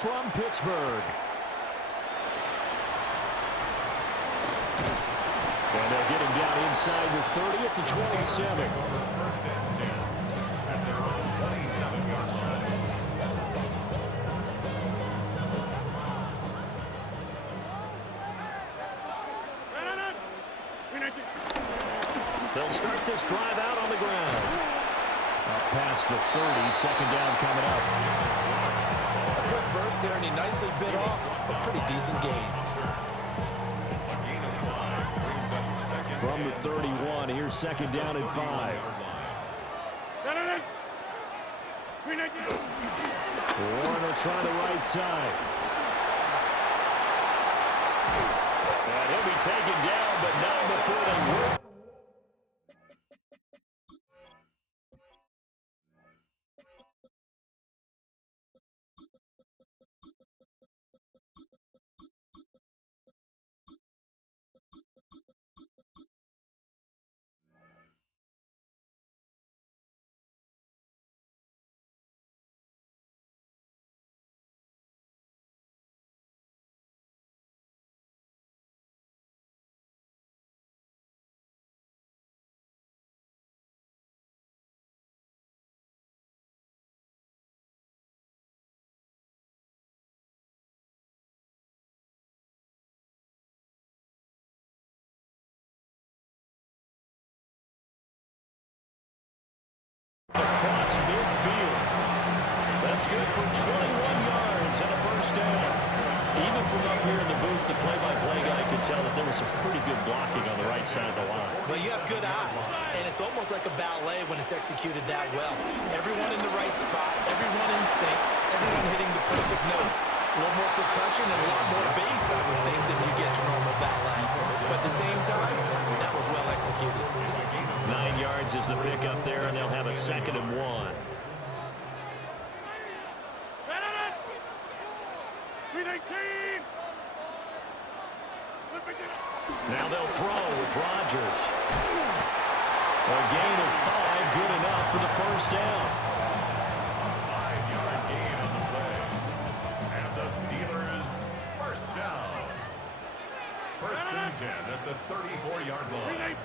from Pittsburgh. And they'll get him down inside the 30 at the 27. First and 10 at their own 27-yard line. They'll start this drive out on the ground. Up past the 30, second down coming up. A quick burst there, and he nicely bit off a pretty decent gain. From the 31, here's second down and 5. Warren will try the right side. And he'll be taken down, but not before they work. Across midfield. That's good for 21 yards and a first down. Even from up here in the booth, the play-by-play guy could tell that there was some pretty good blocking on the right side of the line. Well, you have good eyes, and it's almost like a ballet when it's executed that well. Everyone in the right spot, everyone in sync, everyone hitting the perfect notes. A little more percussion and a lot more bass, I would think, than you get your normal ballet. But at the same time, that was well executed. 9 yards is the pickup there, and they'll have a second and 1. Now they'll throw with Rodgers. A gain of 5, good enough for the first down. 5-yard gain on the play. And the Steelers, first down. First and 10 at the 34-yard line.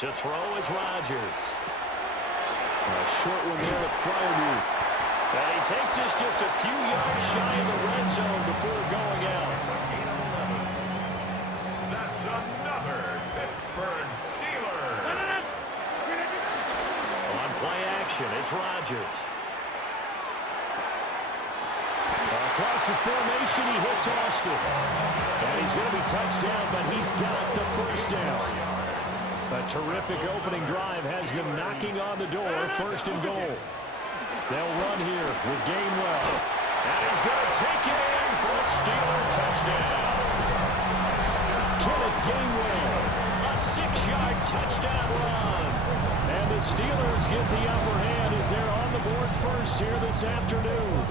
To throw is Rodgers. A short one there to Freiermuth. And he takes this just a few yards shy of the red zone before going out. That's another Pittsburgh Steeler. On play action, it's Rodgers. Across the formation, he hits Austin. And he's going to be touched down, but he's got the first down. A terrific opening drive has them knocking on the door, first and goal. They'll run here with Gainwell. And he's going to take it in for a Steeler touchdown. Kenneth Gainwell, a 6-yard touchdown run. And the Steelers get the upper hand as they're on the board first here this afternoon.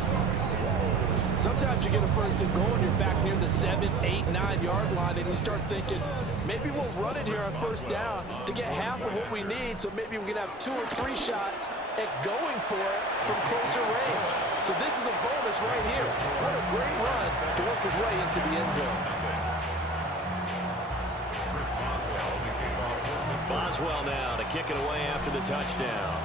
Sometimes you get a first and goal and you're back near the 7, 8, 9-yard line, and you start thinking, maybe we'll run it here on first down to get half of what we need, so maybe we can have 2 or 3 shots at going for it from closer range. So this is a bonus right here. What a great run to work his way into the end zone. Boswell now to kick it away after the touchdown.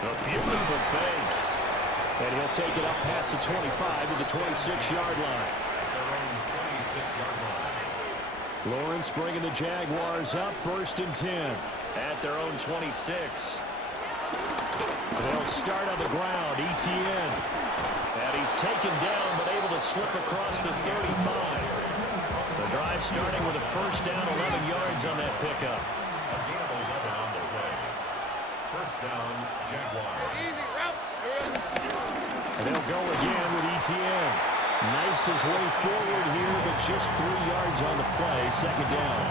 A beautiful fake. And he'll take it up past the 25 to the 26-yard line. Lawrence bringing the Jaguars up first and 10 at their own 26. They'll start on the ground. Etienne. And he's taken down but able to slip across the 35. The drive starting with a first down, 11 yards on that pickup. A gain of 11 on the play. First down, Jaguars. And they'll go again with Etienne. Knifes his way forward here, but just 3 yards on the play, second down.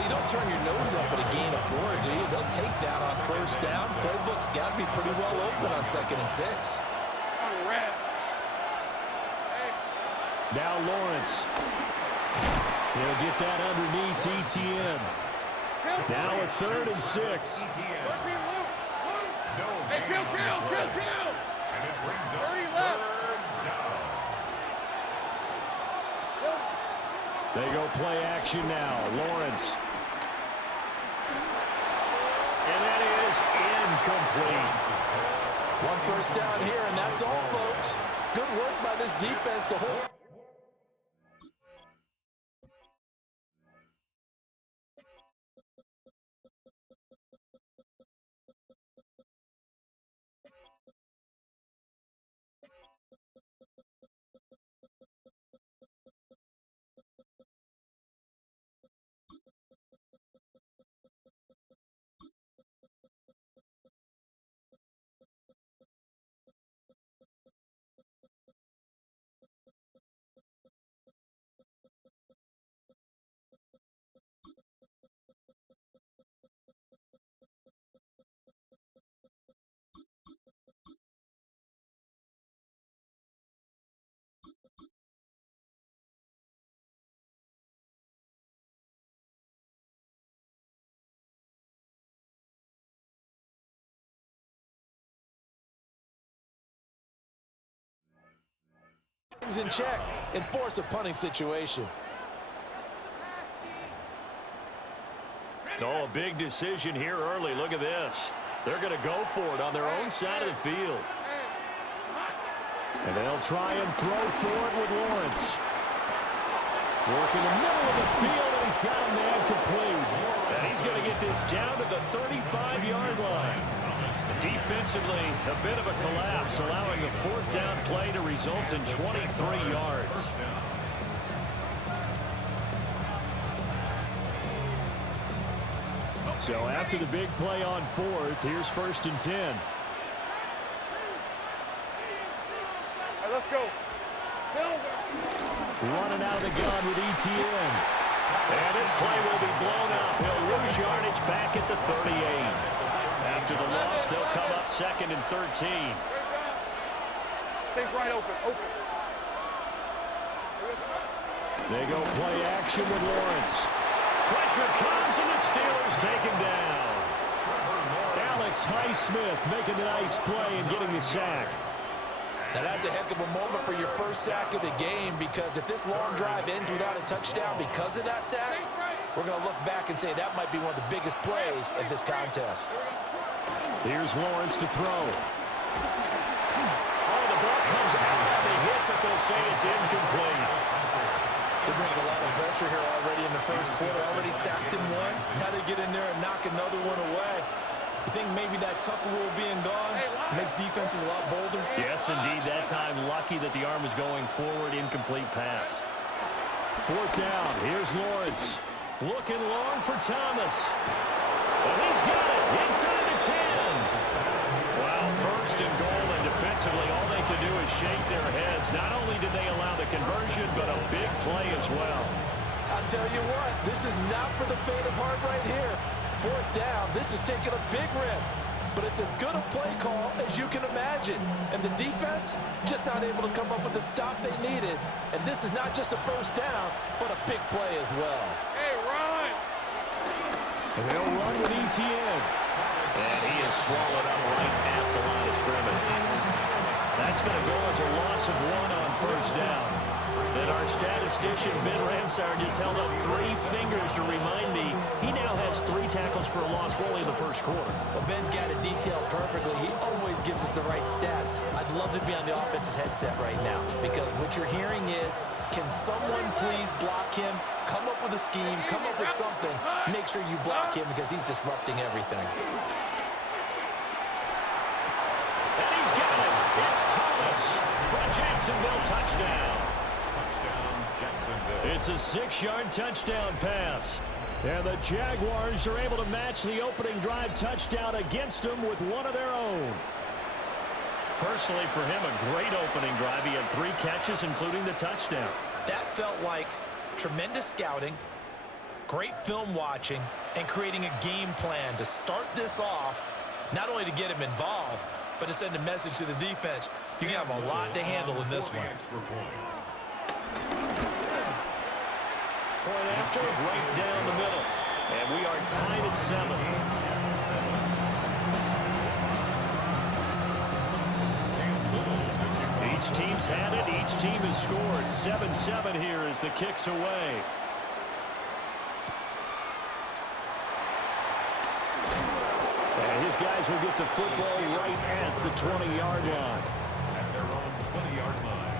Well, you don't turn your nose up at a gain of 4, do you? They'll take that on first down. Playbook's got to be pretty well open on 2nd and 6. Now Lawrence. He'll get that underneath ETN. Now a 3rd and 6. Hey, kill! And it brings up 3rd down. They go play action now. Lawrence. And that is incomplete. 1 first down here, and that's all, folks. Good work by this defense to hold. In check and force a punting situation. Oh, a big decision here early. Look at this. They're going to go for it on their own side of the field. And they'll try and throw for it with Lawrence. Work in the middle of the field, and he's got a man complete. And he's going to get this down to the 35-yard line. Defensively, a bit of a collapse, allowing the 4th down play to result in 23 yards. So after the big play on 4th, here's 1st and 10. All right, let's go. Running out of the gun with ETN. And this play will be blown up. He'll lose yardage back at the 38. After the loss, they'll come up 2nd and 13. Take right open. They go play action with Lawrence. Pressure comes, and the Steelers take him down. Alex Highsmith making the nice play and getting the sack. Now that's a heck of a moment for your first sack of the game, because if this long drive ends without a touchdown because of that sack, we're going to look back and say that might be one of the biggest plays of this contest. Here's Lawrence to throw. Oh, the ball comes out on the hit, but they'll say it's incomplete. They're bringing a lot of pressure here already in the first quarter. Already sacked him once. Now they get in there and knock another one away. You think maybe that Tucker rule being gone makes defenses a lot bolder? Yes, indeed. That time, lucky that the arm was going forward. Incomplete pass. 4th down. Here's Lawrence. Looking long for Thomas. And he's got it inside the 10. Wow, 1st and goal, and defensively, all they can do is shake their heads. Not only did they allow the conversion, but a big play as well. I'll tell you what, this is not for the faint of heart right here. 4th down, this is taking a big risk, but it's as good a play call as you can imagine. And the defense just not able to come up with the stop they needed. And this is not just a 1st down, but a big play as well. Hey, run! And they'll run with ETN. And he is swallowed up right at the line of scrimmage. That's going to go as a loss of 1 on 1st down. And our statistician, Ben Ramsar, just held up 3 fingers to remind me he now has 3 tackles for a loss only in the first quarter. Well, Ben's got it detailed perfectly. He always gives us the right stats. I'd love to be on the offense's headset right now, because what you're hearing is, can someone please block him? Come up with a scheme, come up with something. Make sure you block him, because he's disrupting everything. And he's got it. It's Thomas for a Jacksonville touchdown. It's a 6-yard touchdown pass. And the Jaguars are able to match the opening drive touchdown against them with one of their own. Personally, for him, a great opening drive. He had 3 catches, including the touchdown. That felt like tremendous scouting, Great film watching and creating a game plan to start this off, not only to get him involved, but to send a message to the defense. You have a lot to handle in this one. Point after, right down the middle. And we are tied at 7. Each team's had it. Each team has scored. 7-7 here as the kick's away. And his guys will get the football right at the 20-yard line. At their own 20-yard line.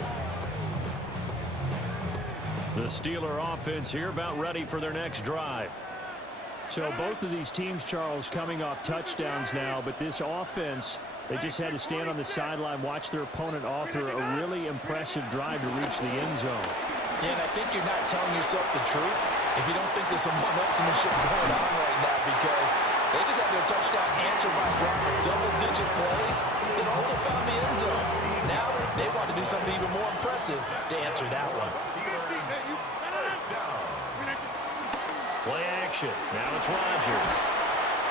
The Steeler offense here about ready for their next drive. So both of these teams, Charles, coming off touchdowns now, but this offense, they just had to stand on the sideline, watch their opponent author a really impressive drive to reach the end zone. Yeah, and I think you're not telling yourself the truth if you don't think there's some one-upsmanship going on right now, because they just had their touchdown answered by a drive of double-digit plays that also found the end zone. Now they want to do something even more impressive to answer that one. Play action. Now it's Rodgers.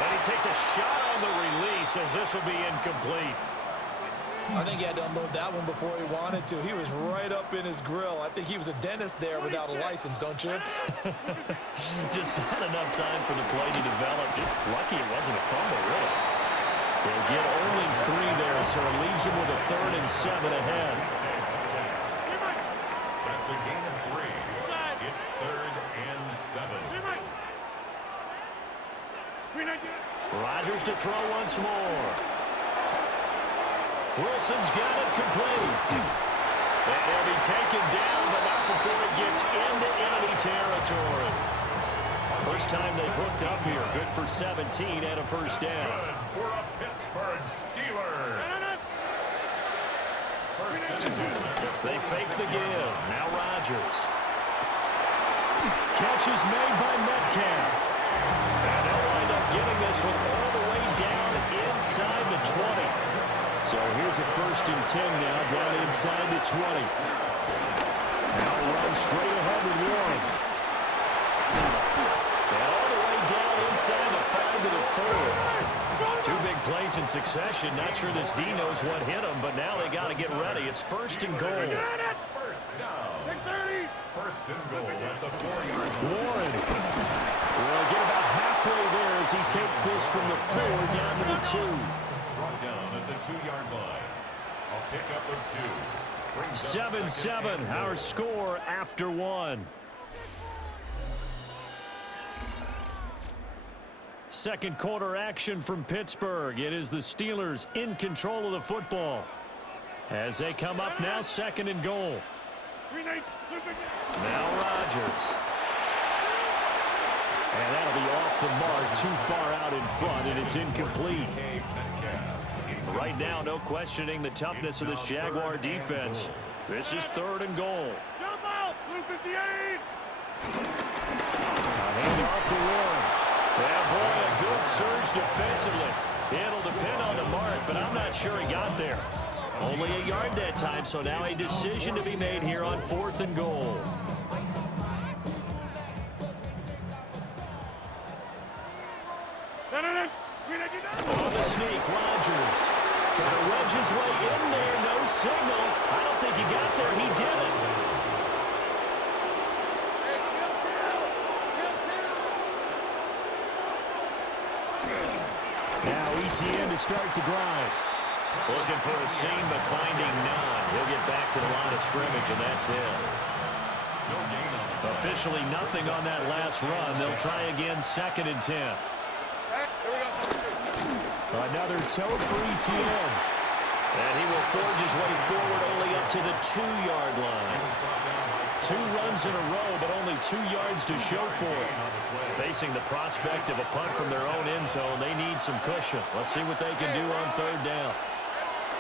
And he takes a shot on the release as this will be incomplete. I think he had to unload that one before he wanted to. He was right up in his grill. I think he was a dentist there without a license, don't you? Just not enough time for the play to develop. Just lucky it wasn't a fumble, really. They'll get only 3 there, so it leaves him with a 3rd and 7 ahead. That's a gain of 3. It's 3rd and 7. Rodgers to throw once more. Wilson's got it complete. And he'll be taken down, but not before it gets into enemy territory. First time they've hooked up here. Good for 17 and a first down. Good for a Pittsburgh Steeler. First and 10. They fake the give. Now Rodgers. Catch is made by Metcalf. And they'll wind up getting this one all the way down inside the 20. So here's a 1st and 10 now, down inside the 20. Now run straight ahead with Warren. And all the way down inside the 5 to the 4. 2 big plays in succession. Not sure this D knows what hit him, but now they got to get ready. It's 1st and goal. First down. 1st and goal at the 4-yard line. Warren will get about halfway there as he takes this from the 4 down to the 2. Brought down at the 2-yard line. A pickup of 2. 7-7, our score after 1. Second quarter action from Pittsburgh. It is the Steelers in control of the football. As they come up now, 2nd and goal. Now Rodgers. And that'll be off the mark, too far out in front, and it's incomplete. Right now, no questioning the toughness of this Jaguar defense. This is 3rd and goal. Jump out, Blue 58. Hand off for Warren. Yeah, boy, a good surge defensively. It'll depend on the mark, but I'm not sure he got there. Only a yard that time, so now a decision to be made here on 4th and goal. On the sneak, Rodgers. Trying to wedge his way in there, no signal. I don't think he got there, he did it. Now ETN to start the drive. Looking for a seam, but finding none. He'll get back to the line of scrimmage, and that's it. Officially nothing on that last run. They'll try again, 2nd and 10. Another toe for ETN. And he will forge his way forward only up to the 2-yard line. 2 runs in a row, but only 2 yards to show for it. Facing the prospect of a punt from their own end zone, they need some cushion. Let's see what they can do on 3rd down.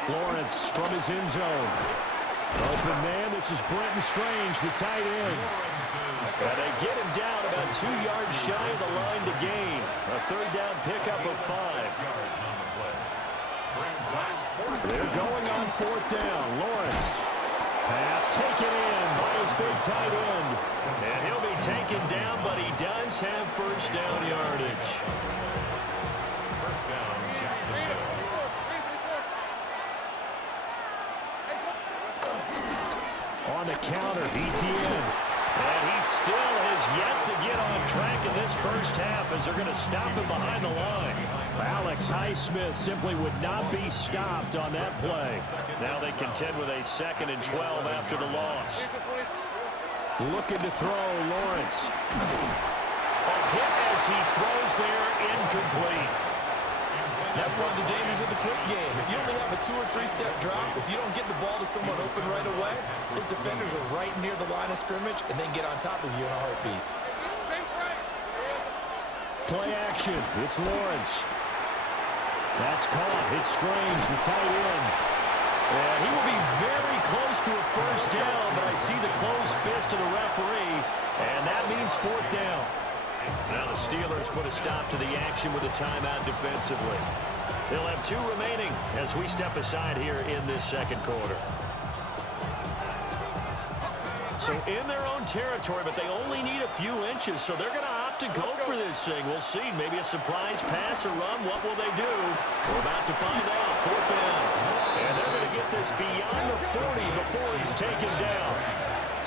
Lawrence from his end zone. Open man, this is Brenton Strange, the tight end. And they get him down about 2 yards shy of the line to gain. A 3rd down pickup of 5. They're going on 4th down. Lawrence Pass taken in by his big tight end. And he'll be taken down, but he does have first down yardage. First down, Jacksonville. On the counter, ETN. And he still has yet to get on track in this first half as they're going to stop him behind the line. Alex Highsmith simply would not be stopped on that play. Now they contend with a 2nd and 12 after the loss. Looking to throw, Lawrence. A hit as he throws there, incomplete. That's one of the dangers of the quick game. If you only have a 2- or 3-step drop, if you don't get the ball to someone open right away, his defenders are right near the line of scrimmage and then get on top of you in a heartbeat. Play action. It's Lawrence. That's caught. It's Strange, the tight end. And he will be very close to a first down, but I see the closed fist of the referee, and that means 4th down. Now the Steelers put a stop to the action with a timeout defensively. They'll have 2 remaining as we step aside here in this second quarter. So in their own territory, but they only need a few inches, so they're going to opt to go for this thing. We'll see. Maybe a surprise pass or run. What will they do? We're about to find out. 4th down. And they're going to get this beyond the 40 before it's taken down.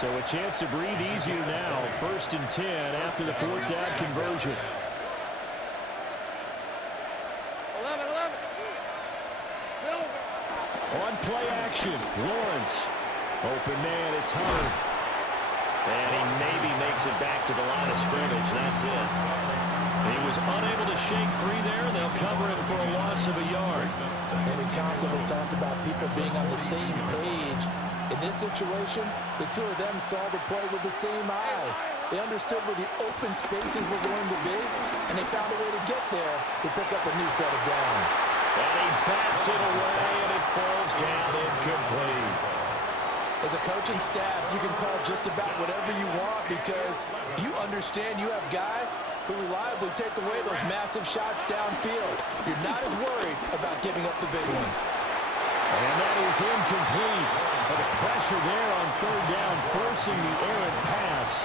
So a chance to breathe easier now. 1st and 10 after the 4th down conversion. 11. Silver. On play action, Lawrence. Open man, it's Hunt. And he maybe makes it back to the line of scrimmage. That's it. He was unable to shake free there. They'll cover him for a loss of a yard. And we constantly talk about people being on the same page. In this situation, the 2 of them saw the play with the same eyes. They understood where the open spaces were going to be, and they found a way to get there to pick up a new set of downs. And he bats it away, and it falls down incomplete. As a coaching staff, you can call just about whatever you want because you understand you have guys who reliably take away those massive shots downfield. You're not as worried about giving up the big one. And that is incomplete. But the pressure there on 3rd down, forcing the errant pass.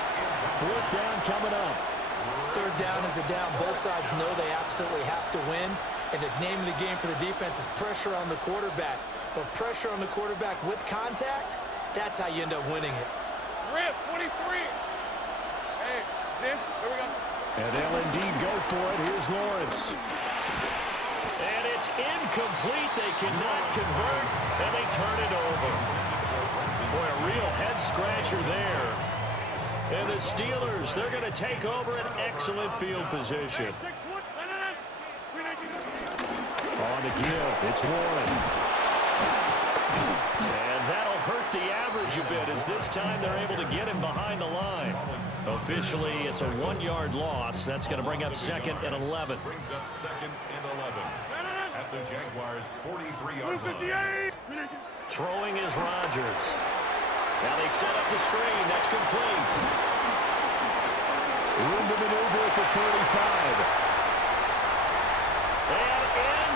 4th down coming up. 3rd down is a down. Both sides know they absolutely have to win. And the name of the game for the defense is pressure on the quarterback. But pressure on the quarterback with contact, that's how you end up winning it. Rip, 23. Hey, Vince, here we go. And they'll indeed go for it. Here's Lawrence. And it's incomplete. They cannot convert, and they turn it over. Boy, a real head-scratcher there. And the Steelers, they're going to take over an excellent field position. On the give, it's Warren. And that'll hurt the average a bit as this time they're able to get him behind the line. Officially, it's a 1-yard loss. That's going to bring up 2nd and 11. Brings up 2nd and 11 at the Jaguars' 43-yard line. Throwing is Rodgers. Now they set up the screen. That's complete. Room to maneuver at the 35. And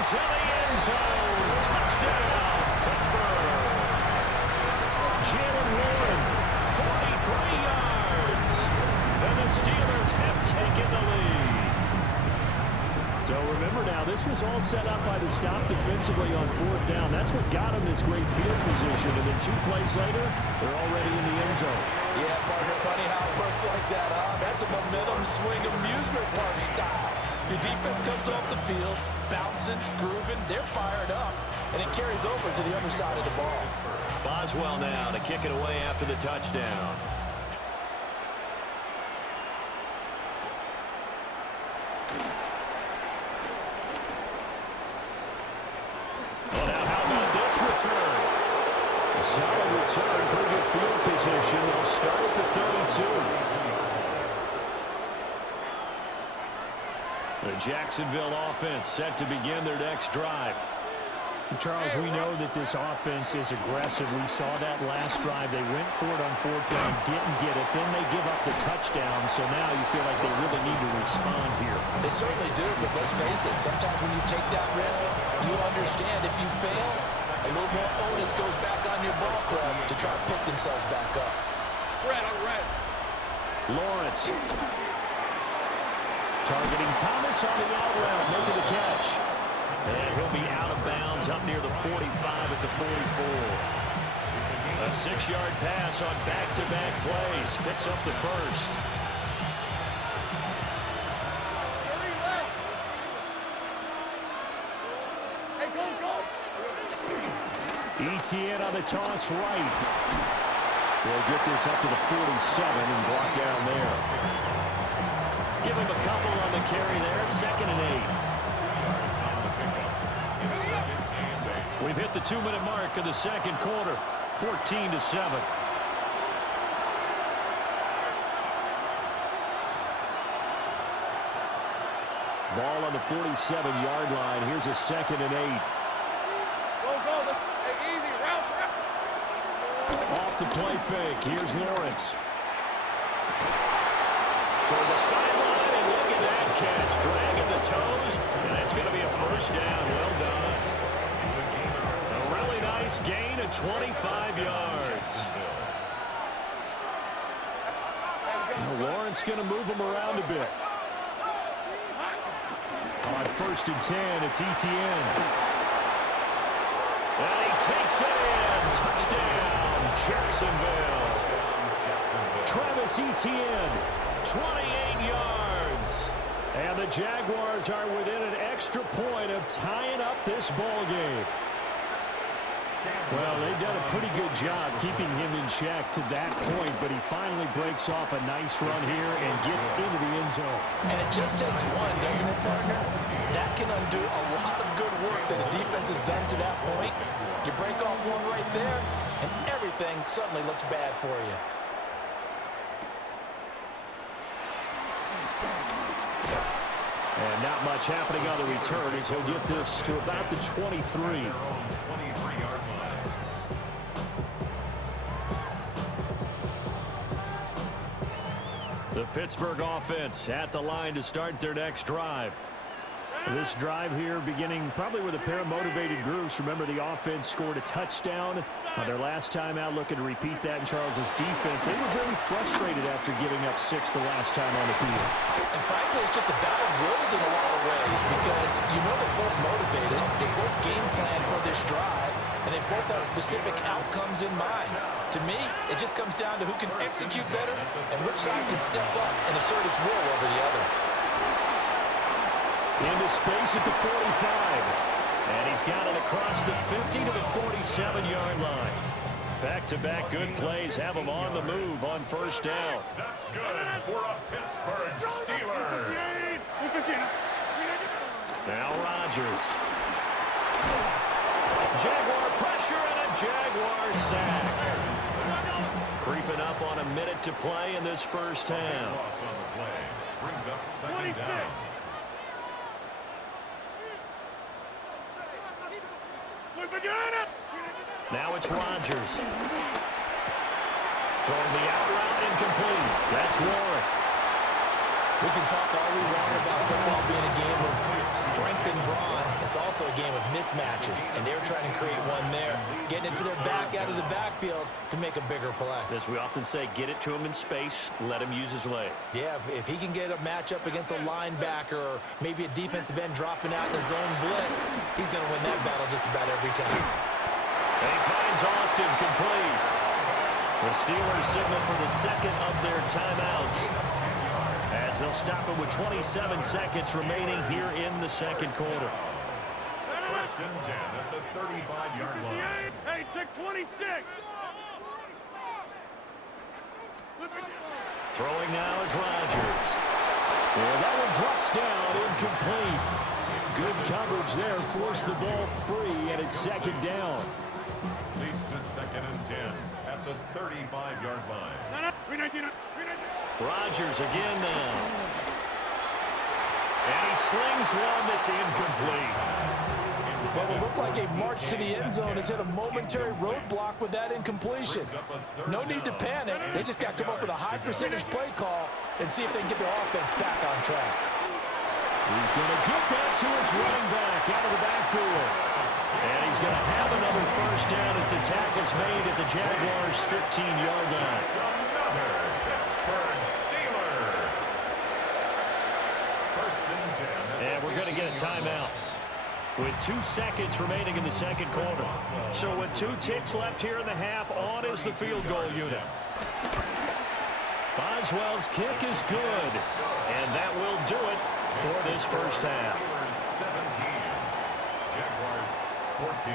into the end zone. Touchdown, Pittsburgh. Jalen Warren, 43 yards. And the Steelers have taken the lead. So remember now, this was all set up by the stop defensively on 4th down. That's what got them this great field position. And then 2 plays later, they're already in the end zone. Yeah, partner, funny how it works like that, huh? That's a momentum swing amusement park style. Your defense comes off the field, bouncing, grooving, they're fired up, and it carries over to the other side of the ball. Boswell now to kick it away after the touchdown. Well, now how about this return? A solid return, pretty good field position. They'll start at the 32. The Jacksonville offense set to begin their next drive. Charles, we know that this offense is aggressive. We saw that last drive. They went for it on 4th down, didn't get it. Then they give up the touchdown. So now you feel like they really need to respond here. They certainly do, but let's face it, sometimes when you take that risk, you understand if you fail, a little more onus goes back on your ball club to try to pick themselves back up. Red, I'm red. Lawrence. Targeting Thomas on the out route, making the catch. And he'll be out of bounds up near the 45 at the 44. A 6-yard pass on back-to-back plays. Picks up the first. Hey, go. ETN on the toss right. We'll get this up to the 47 and block down there. Give him a couple on the carry there. 2nd and 8. We've hit the 2-minute mark of the second quarter. 14-7. Ball on the 47-yard line. Here's a 2nd and 8. Go. Let's easy route. Off the play fake. Here's Lawrence. Toward the sideline, and look at that catch. Dragging the toes, and that's going to be a first down. Well done. A really nice gain of 25 yards. Now Lawrence going to move him around a bit. On 1st and 10, it's ETN. And he takes it in. Touchdown, Jacksonville. Travis Etienne, 28 yards. And the Jaguars are within an extra point of tying up this ball game. Well, they've done a pretty good job keeping him in check to that point, but he finally breaks off a nice run here and gets into the end zone. And it just takes one, doesn't it, partner? That can undo a lot of good work that a defense has done to that point. You break off one right there, and everything suddenly looks bad for you. And not much happening on the return as he'll get this to about the 23. The Pittsburgh offense at the line to start their next drive. This drive here beginning probably with a pair of motivated groups. Remember, the offense scored a touchdown on their last time out, looking to repeat that in Charles's defense. They were very frustrated after giving up 6 the last time on the field. And frankly, it's just a battle of wills in a lot of ways because you know they're both motivated, they both game plan for this drive, and they both have specific outcomes in mind. To me, it just comes down to who can execute better and which side can step up and assert its will over the other. Into space at the 45. And he's got it across the 50 to the 47-yard line. Back-to-back good plays have him on the move on first down. That's good for a Pittsburgh Steelers. Now Rodgers. Jaguar pressure and a Jaguar sack. Creeping up on a minute to play in this first half. Loss on the play brings up 2nd down. Now it's Rodgers. Throwing the out route incomplete. That's Warren. We can talk all we want about football being a game of strength and brawn. It's also a game of mismatches, and they're trying to create one there, getting it to their back out of the backfield to make a bigger play. As we often say, get it to him in space, let him use his leg. Yeah, if he can get a matchup against a linebacker or maybe a defensive end dropping out in a zone blitz, he's going to win that battle just about every time. And he finds Austin complete. The Steelers signal for the second of their timeouts, as they'll stop it with 27 seconds remaining here in the second quarter. 1st and 10 at the 35-yard line. Hey, take 26. Throwing now is Rodgers. And that one drops down, incomplete. Good coverage there, forced the ball free, and it's 2nd down. Leads to 2nd and 10 at the 35-yard line. Rodgers again now. And he slings one that's incomplete. Well, it looked like a march to the end zone has hit a momentary roadblock with that incompletion. No need to panic. They just got to come up with a high percentage play call and see if they can get their offense back on track. He's going to get that to his running back out of the backfield. And he's going to have another first down as the tackle's made at the Jaguars' 15-yard line. Another Pittsburgh Steeler. First and 10. And we're going to get a timeout with 2 seconds remaining in the second quarter. So with 2 ticks left here in the half, on is the field goal unit. Boswell's kick is good, and that will do it for this first half. 17. Jaguars 14.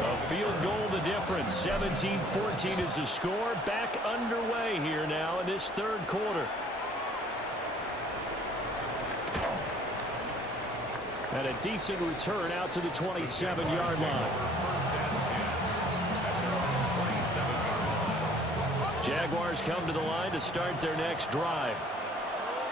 A field goal the difference. 17-14 is the score. Back underway here now in this third quarter. And a decent return out to the 27-yard line. Jaguars come to the line to start their next drive.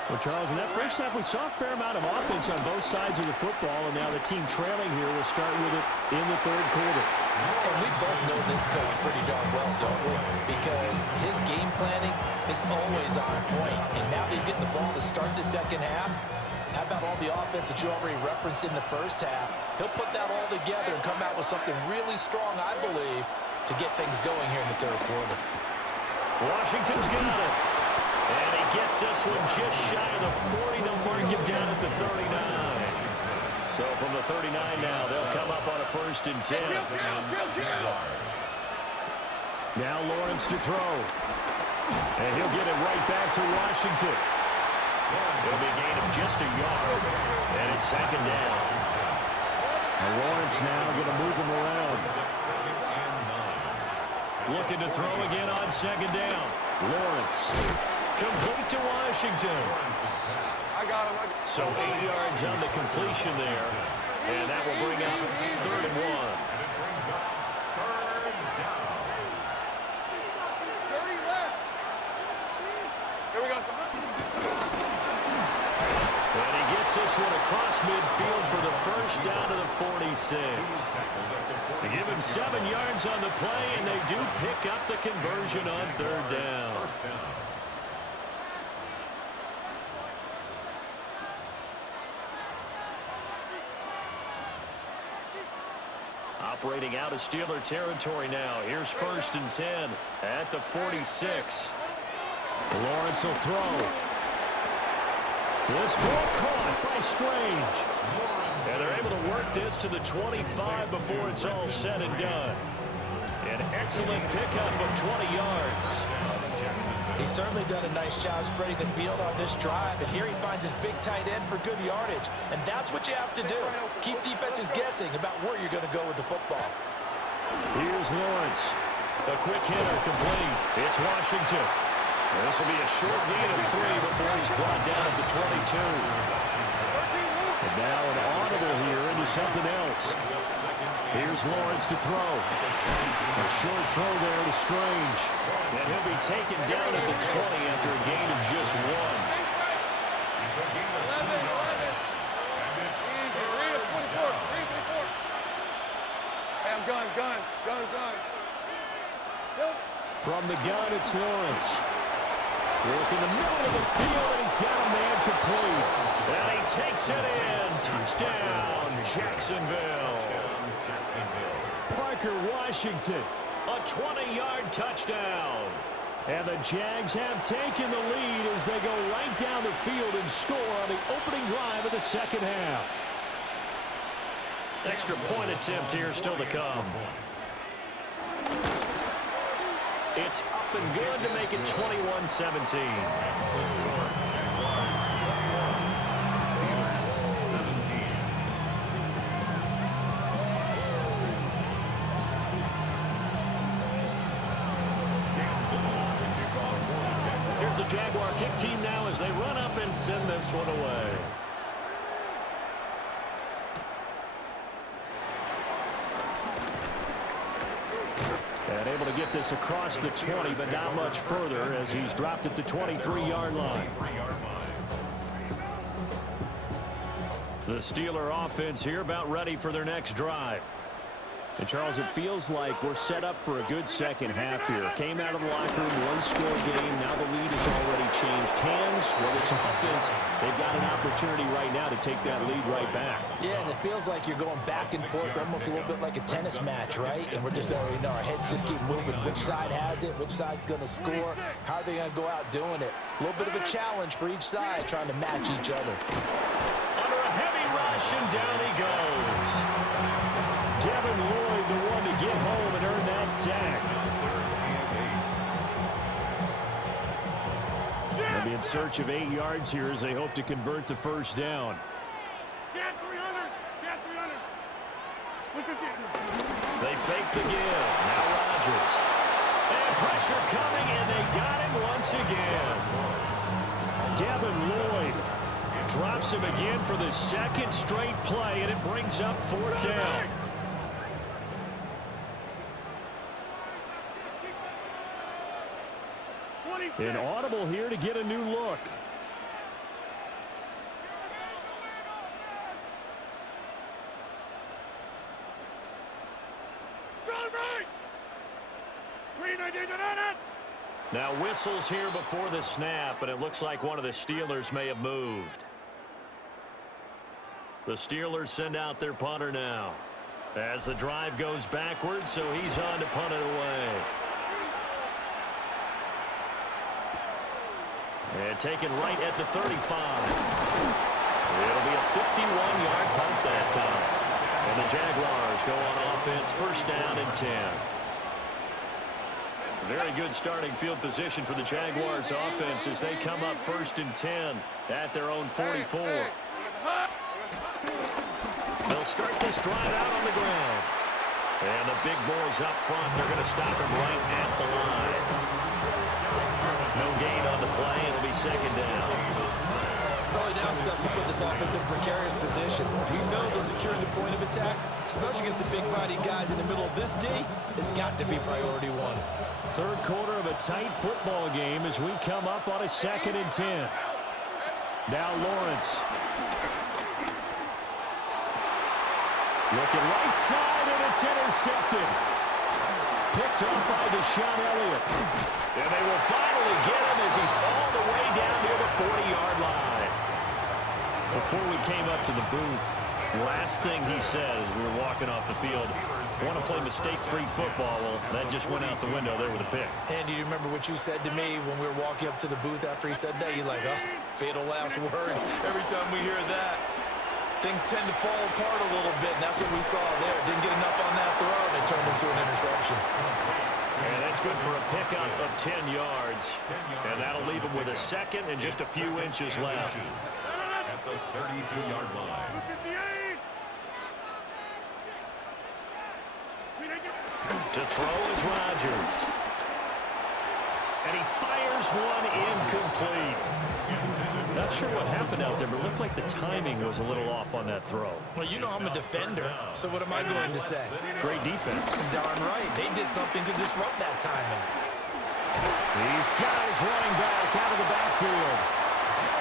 Well, Charles, in that first half, we saw a fair amount of offense on both sides of the football, and now the team trailing here will start with it in the third quarter. And we both know this coach pretty darn well, don't we? Because his game planning is always on point. And now that he's getting the ball to start the second half, how about all the offense that you already referenced in the first half? He'll put that all together and come out with something really strong, I believe, to get things going here in the third quarter. Washington's got it. And he gets this one just shy of the 40. They'll mark him down at the 39. So from the 39 now, they'll come up on a first and 10. Now Lawrence to throw. And he'll get it right back to Washington. It'll be a gain of just a yard. And it's second down. And Lawrence now going to move him around. Looking to throw again on second down. Lawrence. Complete to Washington. I got him. So 8 yards on the completion there. And that will bring up third and 1. Here we go. And he gets this one across midfield for the first down to the 46. They give him 7 yards on the play, and they do pick up the conversion on third down. Operating out of Steeler territory now. Here's first and 10 at the 46. Lawrence will throw. This ball caught by Strange. And they're able to work this to the 25 before it's all said and done. An excellent pickup of 20 yards. He's certainly done a nice job spreading the field on this drive, and here he finds his big tight end for good yardage. And that's what you have to do. Keep defenses guessing about where you're going to go with the football. Here's Lawrence. A quick hitter complete. It's Washington. This will be a short gain of 3 before he's brought down at the 22. And now an audible here into something else. Here's Lawrence to throw. A short throw there to Strange. And he'll be taken down at the 20 after a gain of just 1. Hey, I'm gun. From the gun, it's Lawrence. Work in the middle of the field, and he's got a man complete. And he takes it in. Touchdown, Jacksonville. Parker Washington, a 20-yard touchdown. And the Jags have taken the lead as they go right down the field and score on the opening drive of the second half. Extra point attempt here still to come. It's up and good to make it 21-17. Here's the Jaguar kick team now as they run up and send this one away. And able to get this across the 20, but not much further as he's dropped at the 23-yard line. The Steeler offense here about ready for their next drive. And, Charles, it feels like we're set up for a good second half here. Came out of the locker room, one-score game. Now the lead has already changed hands. Well, this offense, they've got an opportunity right now to take that lead right back. Yeah, and it feels like you're going back and forth, almost a little bit like a tennis match, right? And we're just, our heads just keep moving. Which side has it? Which side's going to score? How are they going to go out doing it? A little bit of a challenge for each side, trying to match each other. Under a heavy rush, and down he goes. Devin Lloyd, the one to get home and earn that sack. They'll be in search of 8 yards here as they hope to convert the first down. Get 300. Get 300. Look at this. They fake the give. Now Rodgers. And pressure coming, and they got him once again. Devin Lloyd drops him again for the second straight play, and it brings up 4th down. An audible here to get a new look. Now whistles here before the snap, and it looks like one of the Steelers may have moved. The Steelers send out their punter now as the drive goes backwards, so he's on to punt it away. And taken right at the 35. It'll be a 51-yard punt that time. And the Jaguars go on offense, first down and 10. Very good starting field position for the Jaguars offense as they come up first and 10 at their own 44. They'll start this drive out on the ground. And the big boys up front, they're going to stop him right at the line. No gain on the play. It'll be second down. Early down stuff to put this offense in a precarious position. We know that securing the point of attack, especially against the big-bodied guys in the middle of this D, has got to be priority one. Third quarter of a tight football game as we come up on a 2nd and 10. Now Lawrence. Looking right side, and it's intercepted. Picked up by Deshaun Elliott. And they will finally get him as he's all the way down near the 40-yard line. Before we came up to the booth, last thing he said as we were walking off the field, I want to play mistake-free football. Well, that just went out the window there with a pick. Andy, do you remember what you said to me when we were walking up to the booth after he said that? You're like, oh, fatal last words. Every time we hear that, things tend to fall apart a little bit, and that's what we saw there. Didn't get enough on that throw, and it turned into an interception. And that's good for a pickup of 10 yards. And that'll leave him with a second and just a few inches left. At the 32-yard line. To throw is Rodgers. And he fires one incomplete. Not sure what happened out there, but it looked like the timing was a little off on that throw. Well, you know I'm a defender, so what am I going to say? Great defense. Darn right. They did something to disrupt that timing. These guys running back out of the backfield.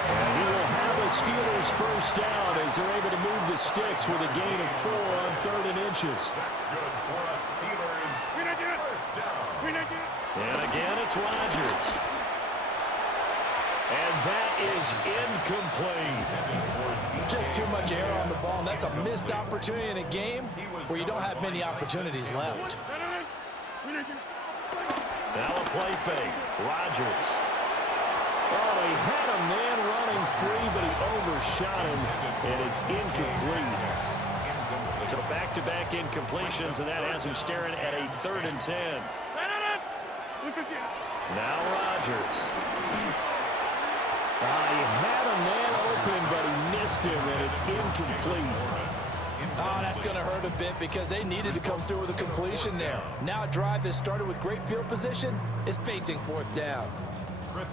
And he will have a Steelers first down as they're able to move the sticks with a gain of 4 on 3rd and inches. That's good for a Steelers first down. And again, it's Rodgers. And that is incomplete. Just too much air on the ball, and that's a missed opportunity in a game where you don't have many opportunities left. Now a play fake. Rodgers. Oh, he had a man running free, but he overshot him, and it's incomplete. So back-to-back incompletions, and that has him staring at a 3rd and 10. Now Rodgers. He had a man open, but he missed him, and it's incomplete. Oh, that's going to hurt a bit because they needed to come through with a completion there. Now a drive that started with great field position is facing 4th down.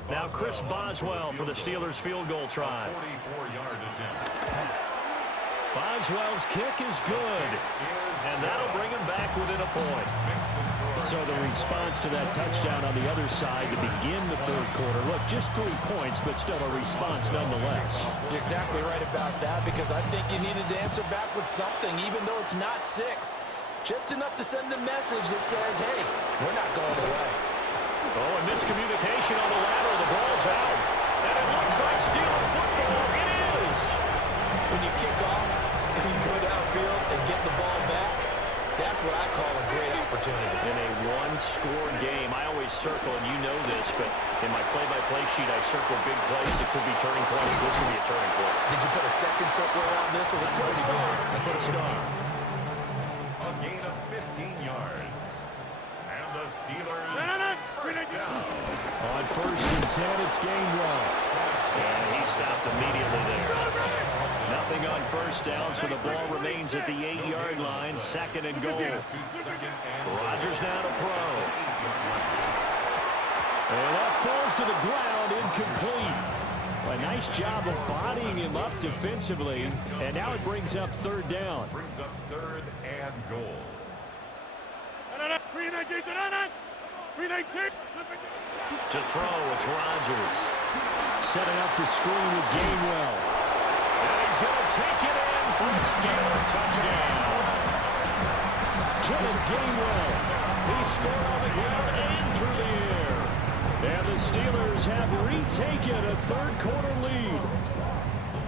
Now Chris Boswell for the Steelers field goal try. 44-yard attempt. Boswell's kick is good, and that'll bring him back within a point. So the response to that touchdown on the other side to begin the 3rd quarter. Look, just 3 points, but still a response nonetheless. You're exactly right about that because I think you needed to answer back with something, even though it's not 6. Just enough to send a message that says, hey, we're not going away. Oh, and miscommunication on the lateral. The ball's out. And it looks like Steeler football. It is. When you kick off and you go downfield and get the ball back, that's what I call a great opportunity. In a one-score game, I always circle, and you know this, but in my play-by-play sheet, I circle big plays. It could be turning points. This would be a turning point. Did you put a second circle around this, or this is pretty good? I put a star. A gain of 15 yards. And the Steelers first down. On 1st and 10, it's Gainwell. And he stopped immediately there. Nothing on 1st down, so the ball remains at the 8-yard line. 2nd and goal. Rodgers now to throw. And that falls to the ground, incomplete. A nice job of bodying him up defensively. And now it brings up 3rd down. Brings up 3rd and goal. To throw, it's Rodgers. Setting up the screen with Gainwell. And he's going to take it in for a Steeler touchdown. Kenneth Gainwell. He scored on the ground and through the air. And the Steelers have retaken a 3rd quarter lead.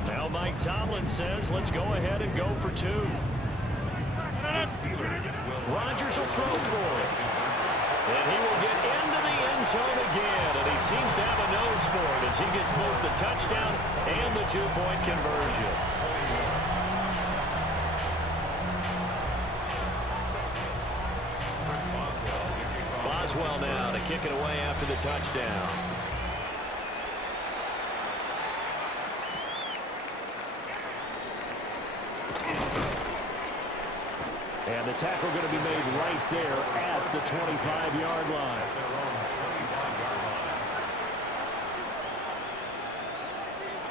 Now Mike Tomlin says, let's go ahead and go for 2. Rodgers will throw for it. And he will get into the end zone again. And he seems to have a nose for it as he gets both the touchdown and the 2-point conversion. Boswell now to kick it away after the touchdown. And the tackle going to be made right there at the 25-yard line.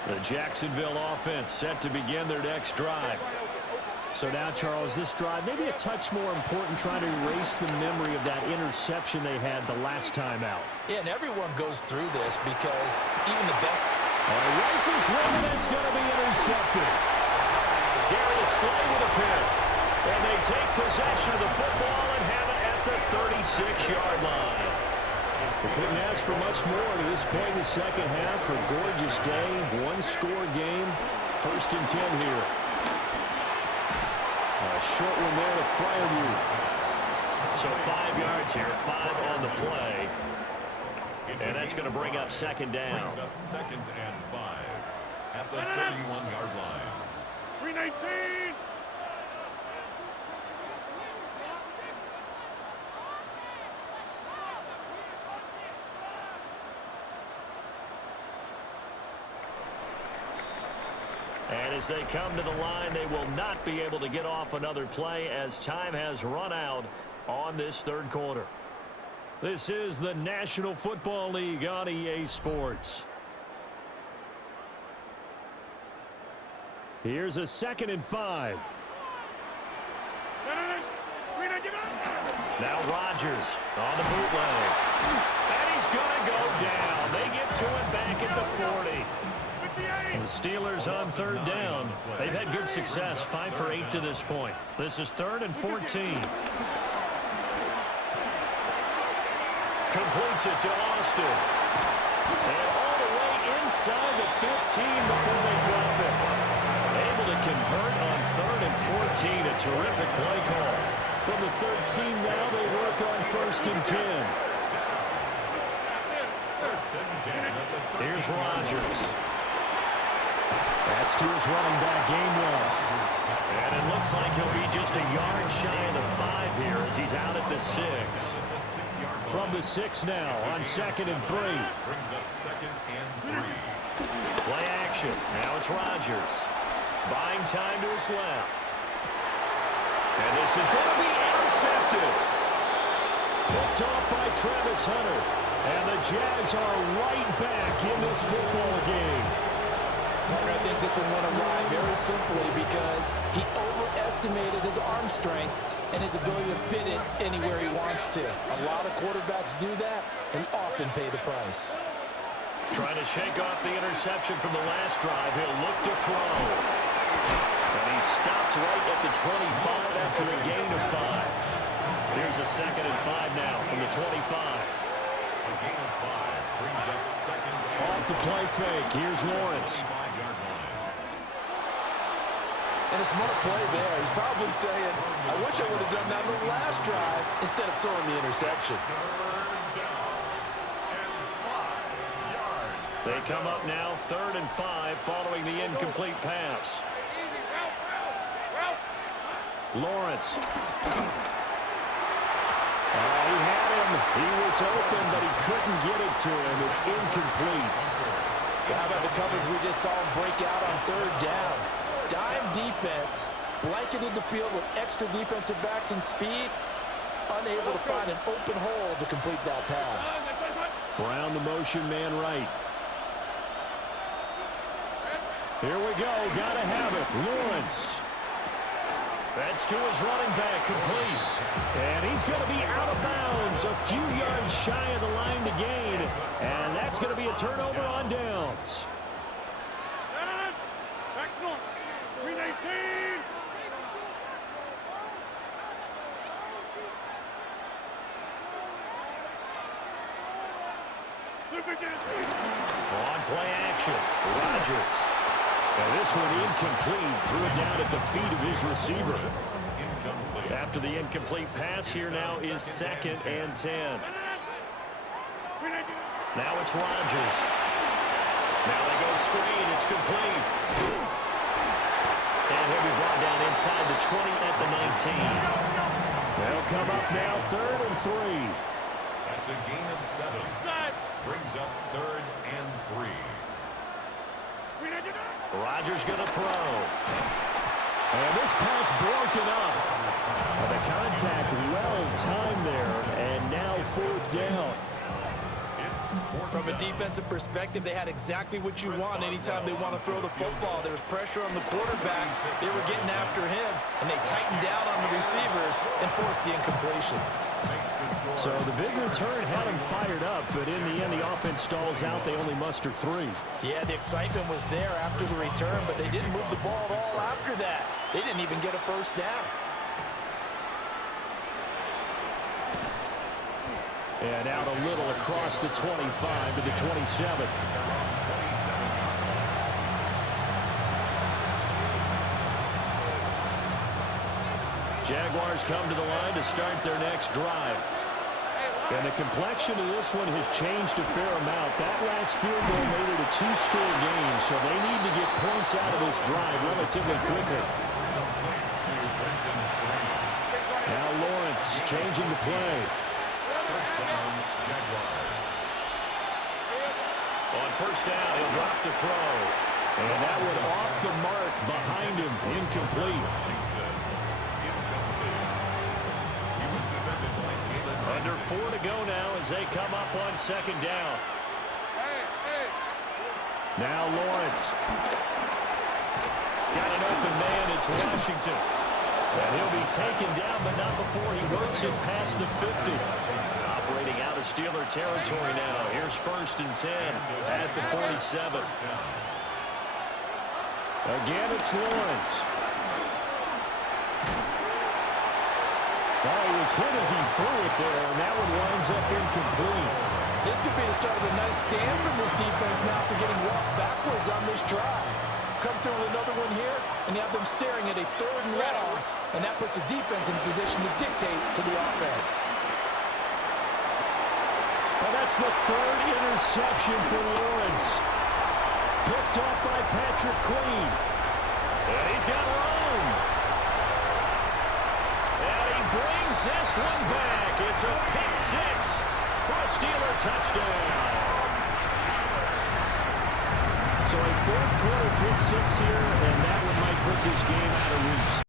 The Jacksonville offense set to begin their next drive. So now, Charles, this drive maybe a touch more important, trying to erase the memory of that interception they had the last time out. Yeah, and everyone goes through this because even the best... All right, rifles one, that's going to be intercepted. Darius Slay with a pick. And they take possession of the football and have it at the 36-yard line. They couldn't ask for much more to this point in the second half. A gorgeous day, one-score game. 1st and 10 here. A short one there to Fryermuth. So 5 yards here, 5 on the play. And that's going to bring up 2nd down. Brings up 2nd and 5 at the 31-yard line. 319. And as they come to the line, they will not be able to get off another play as time has run out on this 3rd quarter. This is the National Football League on EA Sports. Here's a 2nd and 5. Now Rodgers on the bootleg. And he's going to go down. They get to it back at the 40. The Steelers on 3rd down. They've had good success, 5 for 8 to this point. This is 3rd and 14. Completes it to Austin. And all the way inside the 15 before they drop it. Able to convert on 3rd and 14. A terrific play call. From the 13 now, they work on 1st and 10. Here's Rodgers. That's to his running back, Gainwell. And it looks like he'll be just a yard shy of the 5 here as he's out at the 6. From the 6 now on 2nd and 3. Brings up 2nd and 3. Play action. Now it's Rodgers. Buying time to his left. And this is going to be intercepted. Picked off by Travis Hunter. And the Jags are right back in this football game. I think this one went awry very simply because he overestimated his arm strength and his ability to fit it anywhere he wants to. A lot of quarterbacks do that and often pay the price. Trying to shake off the interception from the last drive. He'll look to throw. And he's stopped right at the 25 after a gain of 5. Here's a 2nd and 5 now from the 25. A gain of 5 brings up 2nd. Off the play fake. Here's Lawrence. And a smart play there. He's probably saying, I wish I would have done that on the last drive instead of throwing the interception. They come up now 3rd and 5 following the incomplete pass. Lawrence. He had him. He was open, but he couldn't get it to him. It's incomplete. Well, how about the coverage we just saw him break out on 3rd down? Dime defense, blanketed the field with extra defensive backs and speed, unable to find an open hole to complete that pass. Brown the motion man right. Here we go. Gotta have it. Lawrence. That's to his running back, complete. And he's going to be out of bounds, a few yards shy of the line to gain. And that's going to be a turnover on downs. Back north. 319. On play action, Rodgers. And this one incomplete, threw it down at the feet of his receiver. After the incomplete pass, here now is 2nd and 10. Now it's Rodgers. Now they go screen, it's complete. And he'll be brought down inside the 20 at the 19. They'll come up now 3rd and 3. That's a gain of 7. Brings up 3rd and 3. Rodgers going to throw. And this pass broken up. The contact well timed there, and now 4th down. From a defensive perspective, they had exactly what you want anytime they want to throw the football. There was pressure on the quarterback. They were getting after him, and they tightened down on the receivers and forced the incompletion. So the big return had them fired up, but in the end, the offense stalls out. They only muster 3. Yeah, the excitement was there after the return, but they didn't move the ball at all after that. They didn't even get a 1st down. And out a little across the 25 to the 27. Jaguars come to the line to start their next drive. And the complexion of this one has changed a fair amount. That last field goal made it a 2-score game, so they need to get points out of this drive relatively quickly. Now Lawrence changing the play. On 1st down, he'll drop the throw. And that one off the mark behind him, incomplete. Under 4 to go now as they come up on 2nd down. Now Lawrence. Got an open man, it's Washington. And he'll be taken down, but not before he works it past the 50. Operating out of Steeler territory now. Here's 1st and 10 at the 47. Again, it's Lawrence. Oh, he was hit as he threw it there, and that one winds up incomplete. This could be the start of a nice stand from this defense now for getting walked backwards on this drive. Come through with another one here, and you have them staring at a 3rd and long, and that puts the defense in position to dictate to the offense. Well, that's the 3rd interception for Lawrence. Picked off by Patrick Queen. And he's got Rome. And he brings this one back. It's a pick 6 for a Steeler touchdown. So a 4th quarter pick 6 here, and that one might put this game out of reach.